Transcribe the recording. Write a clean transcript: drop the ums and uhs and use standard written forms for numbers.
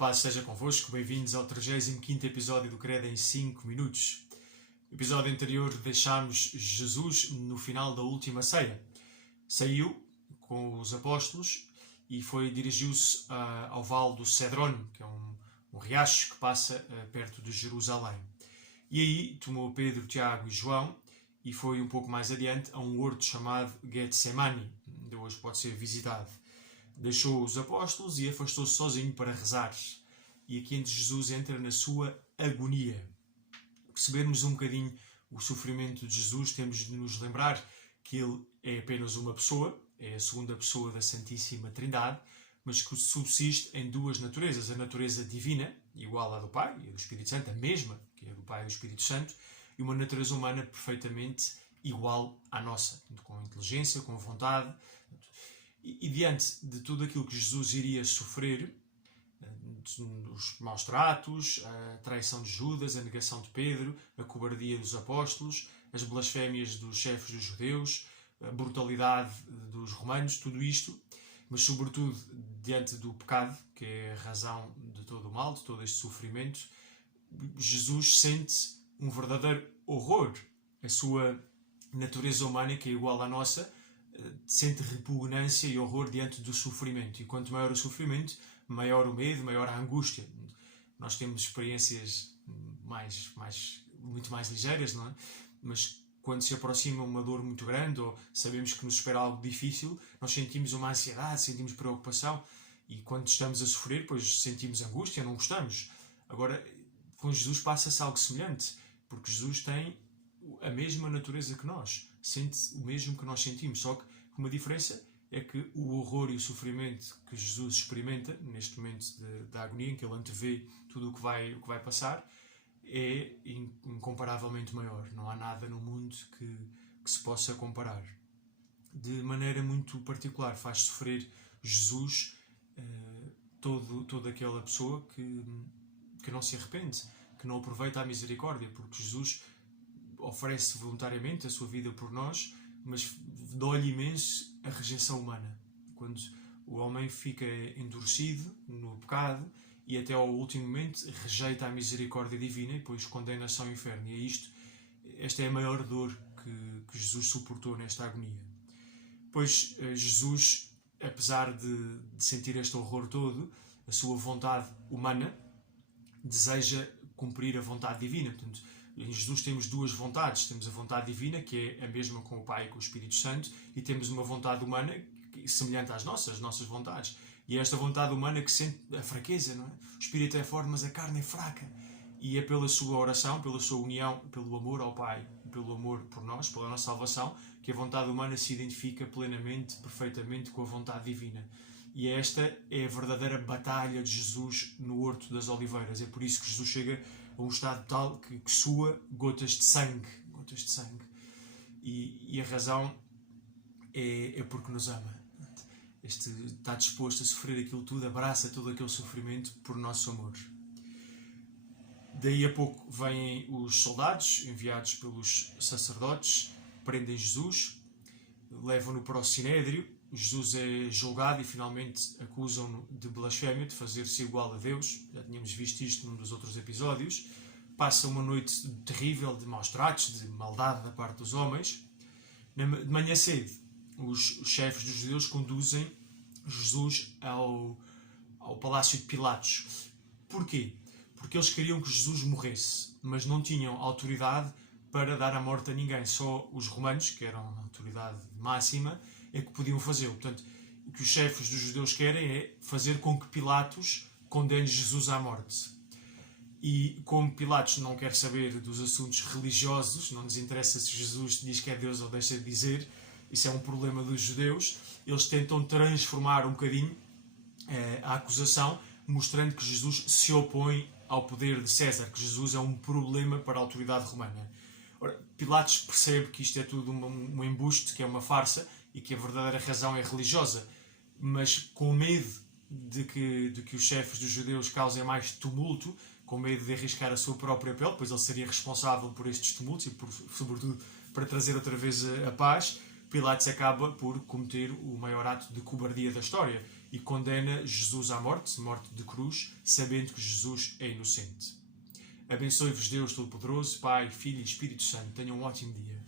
paz esteja convosco, bem-vindos ao 35º episódio do Credo em 5 minutos. No episódio anterior deixámos Jesus no final da última ceia. Saiu com os apóstolos e dirigiu-se ao vale do Cedron, que é um riacho que passa perto de Jerusalém. E aí tomou Pedro, Tiago e João e foi um pouco mais adiante a um horto chamado Getsemani, onde hoje pode ser visitado. Deixou os apóstolos e afastou-se sozinho para rezar. E aqui onde Jesus entra na sua agonia. Percebermos um bocadinho o sofrimento de Jesus, temos de nos lembrar que ele é apenas uma pessoa, é a segunda pessoa da Santíssima Trindade, mas que subsiste em duas naturezas. A natureza divina, igual à do Pai e do Espírito Santo, a mesma, que é a do Pai e do Espírito Santo, e uma natureza humana perfeitamente igual à nossa, com inteligência, com vontade. E diante de tudo aquilo que Jesus iria sofrer, os maus tratos, a traição de Judas, a negação de Pedro, a cobardia dos apóstolos, as blasfémias dos chefes dos judeus, a brutalidade dos romanos, tudo isto, mas sobretudo diante do pecado, que é a razão de todo o mal, de todo este sofrimento, Jesus sente um verdadeiro horror. A sua natureza humana, que é igual à nossa, sente repugnância e horror diante do sofrimento. E quanto maior o sofrimento, maior o medo, maior a angústia. Nós temos experiências muito mais ligeiras, não é? Mas quando se aproxima uma dor muito grande ou sabemos que nos espera algo difícil, nós sentimos uma ansiedade, sentimos preocupação. E quando estamos a sofrer, pois sentimos angústia, não gostamos. Agora, com Jesus passa-se algo semelhante, porque Jesus tem a mesma natureza que nós, sente o mesmo que nós sentimos, só que uma diferença é que o horror e o sofrimento que Jesus experimenta neste momento da agonia, em que ele antevê tudo o que vai passar, é incomparavelmente maior. Não há nada no mundo que se possa comparar. De maneira muito particular faz sofrer Jesus toda aquela pessoa que não se arrepende, que não aproveita a misericórdia, porque Jesus oferece voluntariamente a sua vida por nós, mas dói-lhe imenso a rejeição humana. Quando o homem fica endurecido no pecado e até ao último momento rejeita a misericórdia divina e depois condena-se ao inferno. E esta é a maior dor que Jesus suportou nesta agonia. Pois Jesus, apesar de sentir este horror todo, a sua vontade humana deseja cumprir a vontade divina. Portanto, em Jesus temos duas vontades. Temos a vontade divina, que é a mesma com o Pai e com o Espírito Santo, e temos uma vontade humana semelhante às nossas vontades. E é esta vontade humana que sente a fraqueza, não é? O Espírito é forte, mas a carne é fraca. E é pela sua oração, pela sua união, pelo amor ao Pai, pelo amor por nós, pela nossa salvação, que a vontade humana se identifica plenamente, perfeitamente com a vontade divina. E esta é a verdadeira batalha de Jesus no Horto das Oliveiras. É por isso que Jesus chega a um estado tal que sua gotas de sangue. E a razão é porque nos ama. Está disposto a sofrer aquilo tudo, abraça todo aquele sofrimento por nosso amor. Daí a pouco vêm os soldados, enviados pelos sacerdotes, prendem Jesus, levam-no para o Sinédrio. Jesus é julgado e finalmente acusam-no de blasfémia, de fazer-se igual a Deus. Já tínhamos visto isto num dos outros episódios. Passa uma noite terrível de maus tratos, de maldade da parte dos homens. De manhã cedo, os chefes dos judeus conduzem Jesus ao palácio de Pilatos. Porquê? Porque eles queriam que Jesus morresse, mas não tinham autoridade para dar a morte a ninguém. Só os romanos, que eram a autoridade máxima, é que podiam fazê-lo. Portanto, o que os chefes dos judeus querem é fazer com que Pilatos condene Jesus à morte. E como Pilatos não quer saber dos assuntos religiosos, não lhes interessa se Jesus diz que é Deus ou deixa de dizer, isso é um problema dos judeus, eles tentam transformar um bocadinho a acusação, mostrando que Jesus se opõe ao poder de César, que Jesus é um problema para a autoridade romana. Ora, Pilatos percebe que isto é tudo um embuste, que é uma farsa, e que a verdadeira razão é religiosa, mas com medo de que os chefes dos judeus causem mais tumulto, com medo de arriscar a sua própria pele, pois ele seria responsável por estes tumultos e, sobretudo, para trazer outra vez a paz, Pilatos acaba por cometer o maior ato de cobardia da história. e condena Jesus à morte de cruz, sabendo que Jesus é inocente. Abençoe-vos Deus Todo-Poderoso, Pai, Filho e Espírito Santo. Tenham um ótimo dia.